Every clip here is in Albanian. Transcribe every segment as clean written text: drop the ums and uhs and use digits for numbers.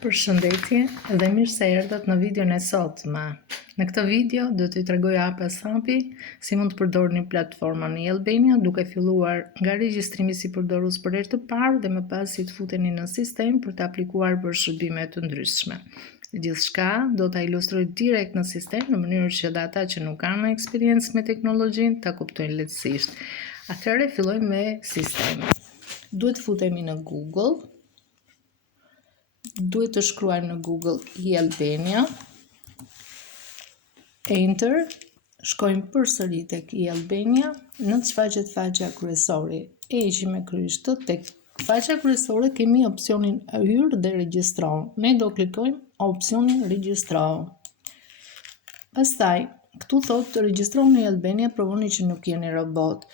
Përshëndetje dhe mirë se erdhët në videon e sotme. Në këtë video do t'ju tregoj hap pas hapi si mund të përdorni platformën e Albania duke filluar nga regjistrimi si përdorues për herë të parë dhe më pas si të futeni në sistem për të aplikuar për shërbime të ndryshme. Gjithçka do ta ilustroj direkt në sistem në mënyrë që ata që nuk kanë eksperiencë me teknologjinë ta kuptojnë lehtësisht. Atëherë fillojmë me sistemin. Duhet futemi në Google. Duhet të shkruajmë në Google i Albania, Enter, shkojmë përsëri tek i Albania, në të shfaqet faqja kryesore, heqim me kryq tek faqja kryesore kemi opsionin hyr dhe regjistro. Ne do klikojmë opsionin regjistro. Pastaj, këtu thotë regjistroni i Albania, provoni që nuk jeni robot.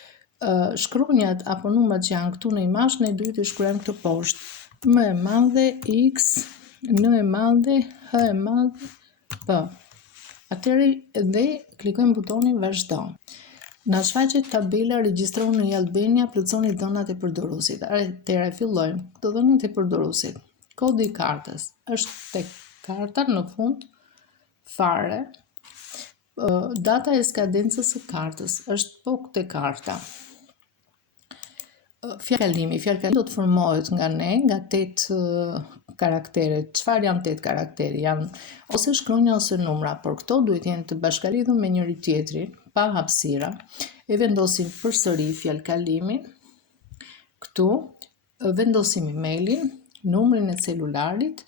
Shkronjat apo numrat që janë këtu në imazh ne duhet të shkruajmë këtu poshtë. M e madhe, X, N e madhe, H e madhe, P. Atëherë dhe klikojmë butonin vazhdo. Na shfaqet tabela regjistroni i Albania, plotësoni dhënat e përdoruesit. Atëherë fillojmë. Këto dhënat e përdoruesit. Kodi i kartës është tek karta në fund fare. Data e skadencës së kartës është po te karta. Fjalkalimi do të formohet nga ne, nga 8 karaktere. Çfarë janë 8 karaktere? Janë ose shkronja ose numra, por këto duhet jenë të bashkalidhur me njëri tjetrin, pa hapësira. E vendosim përsëri fjalkalimin. Këtu vendosim emailin, numrin e celularit.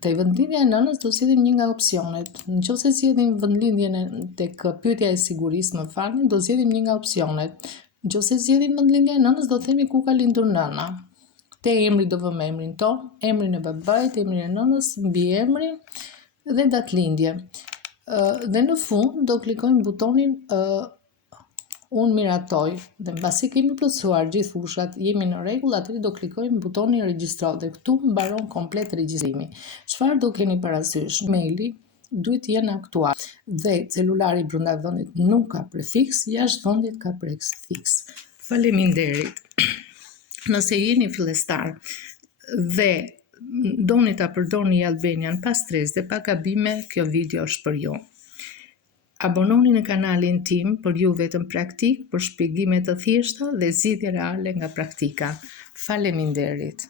Te vendlindja e nënës do zgjedhim një nga opsionet. Nëse zgjedhim vendlindjen tek pyetja e sigurisë, më falni, do zgjedhim një nga opsionet. Nëse zgjedhim vendlindjen e nënës, do themi ku ka lindur nëna. Te emri do vëmë emrin ton, emrin e babait, emrin e nënës, mbiemrin dhe datëlindje. Dhe në fund do klikojmë butonin unë miratoj. Dhe mbasi kemi plotësuar gjithë fushat, jemi në rregull, atëherë do klikojmë butonin regjistro dhe këtu mbaron komplet regjistrimi. Çfarë do keni parasysh? Maili duhet të jenë aktual dhe celulari brenda vendit nuk ka prefiks, jashtë vendit ka prefiks. Faleminderit. Nëse jeni fillestar dhe doni ta përdorni Albanian pa stres dhe pa gabime, kjo video është për ju. Abononi në kanalin tim për ju vetëm praktik, për shpjegime të thjeshta dhe zgjidhje reale nga praktika. Faleminderit.